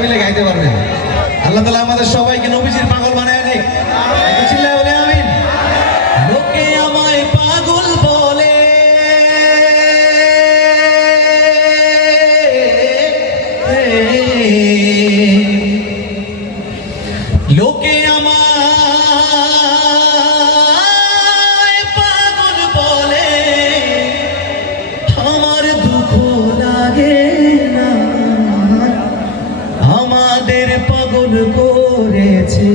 মিলে গাইতে পারবেন। আল্লাহ তাআলা আমাদের সবাইকে নবীজির পাগল বানায় দিক। চিল্লায়ে বলে আমিন। লোকে আমায় পাগল বলে, লোকে আমায় পাগল বলে, আমার দুঃখ লাগে না, আমাদের পাগল করেছে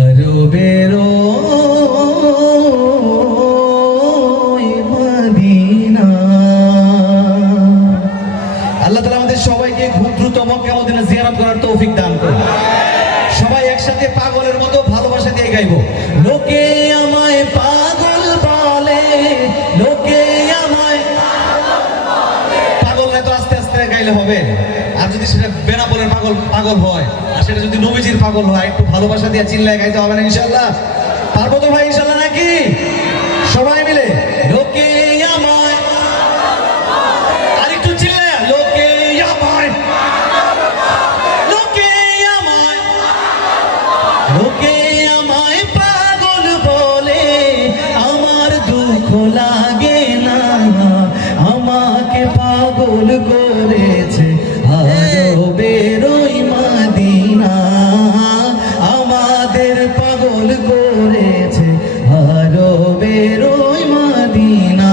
আরবের মদিনা। আল্লাহ তাআলা আমাদের সবাইকে খুব দ্রুত মক্কা মদিনা জিয়ারত করার তৌফিক দান করুন। সবাই একসাথে পাগলের মতো ভালোবাসা দিয়ে গাইবো। লোকে আমায় পাগল বলে, লোকে আমায় পাগল না তো আস্তে আস্তে গাইলে হবে। আর যদি সেটা বেনাপোলের পাগল হয়, আর সেটা যদি নবীজির পাগল হয়, একটু ভালোবাসা দিয়ে চিল্লায় গাইতে হবে না ইনশাআল্লাহ? পারবো তো ভাই ইনশাআল্লাহ নাকি? সবাই মিলে লোকে আমায়, আর একটু চিল্লায় লোকে আমায়, লোকে আমায়, লোকে আমায় পাগল বলে, আমার দুঃখ লাগে না, আমাকে পাগল করেছে আরবের মদিনা, আমাদের পাগল করেছে আরবের মদিনা।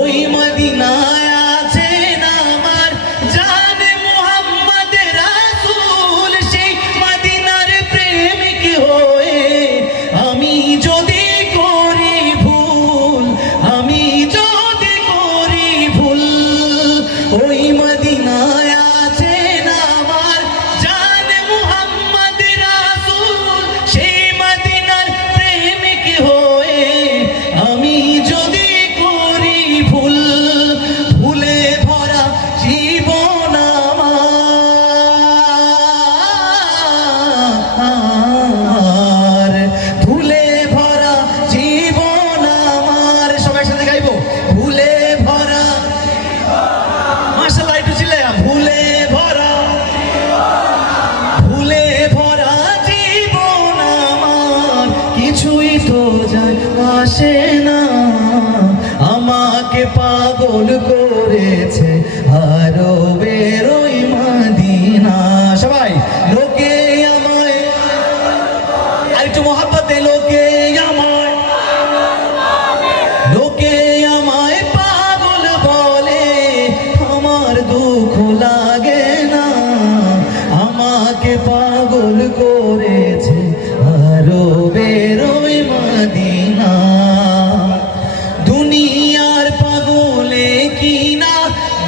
ওই মদিনায় আছেন আমার জানে মুহাম্মদ রাসূল, সেই মদিনার প্রেমিক হয়ে আমি যদি করি ভুল, আমি যদি করি ভুল, ওই মদিনায় আছেন আমার জানে মুহাম্মদ রাসূল, সেই মদিনার প্রেমিক হয়ে আমি যদি করি ভুল, ভুলে ভরা জীবন আমার, ভুলে ভরা জীবন আমার। সবাই সাথে গাইবো, ভুলে ভরা, মাশাআল্লাহ একটু চিল্লায়া, ভুলে ভরা, ভুলে ভরা জীবন আমার, কিছুই তো যায় আসে না, আমাকে পাগল করেছে আরবের ওই মদিনা। সবাই লোকে আমায়, আর একটু মহব্বতে লোকে আমায়, লোকে আমায় পাগল বলে, আমার দুঃখ লাগে না, আমাকে পাগল করেছে আরবের ওই মদিনা। দুনিয়ার পাগলে কিনা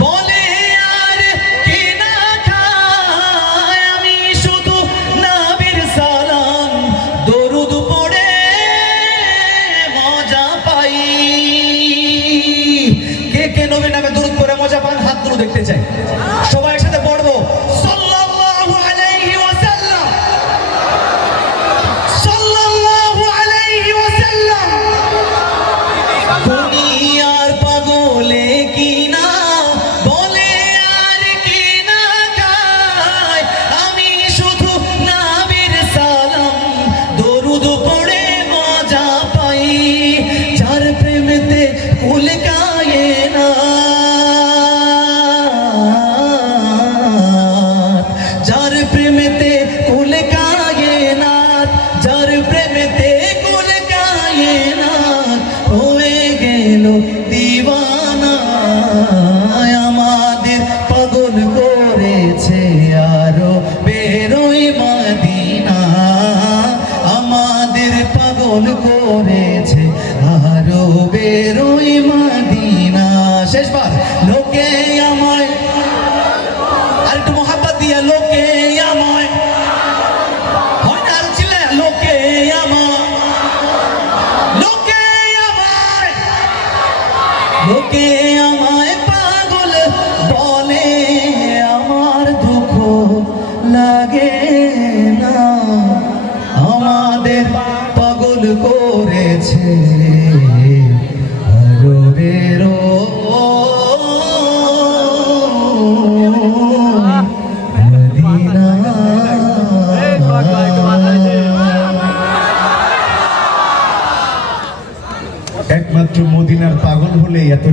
বলে আর কিনা খায়, আমি শুধু নবীর সালাম দরুদ পড়ে মজা পাই। কে কে নবীর নামে দরুদ পড়ে মজা পান? হাত তুলে দেখতে চাই। সবাই একসাথে পড়বো, সাল্লাল্লাহু আলাইহি ওয়াসাল্লাম, সাল্লাল্লাহু আলাইহি ওয়াসাল্লাম। দুনিয়ার পাগলে কিনা বলে আর কিনা খায়, আমি শুধু নবীর সালাম দরুদ পড়ে মজা পাই। যার প্রেমেতে কুল কায়না, যার প্রেমেতে কুল কায়নাত, যার প্রেমেতে কুল কায়নাত হয়ে গেল দিওয়ানা, আমাদের পাগল করেছে আরবের ওই মদিনা, আমাদের পাগল করেছে আরবের ওই মদিনা। শেষবার লোকে আমায়, আর একটু মহব্বত দিয়া লোকে আমায়, হয় না? আর চিল্লায়া লোকে আমায়, লোকে আমায়, লোকে আমায় পাগল বলে, আমার দুঃখ লাগে না, আমাদের পাগল করেছে আরবের একমাত্র মদিনার পাগল হলে এত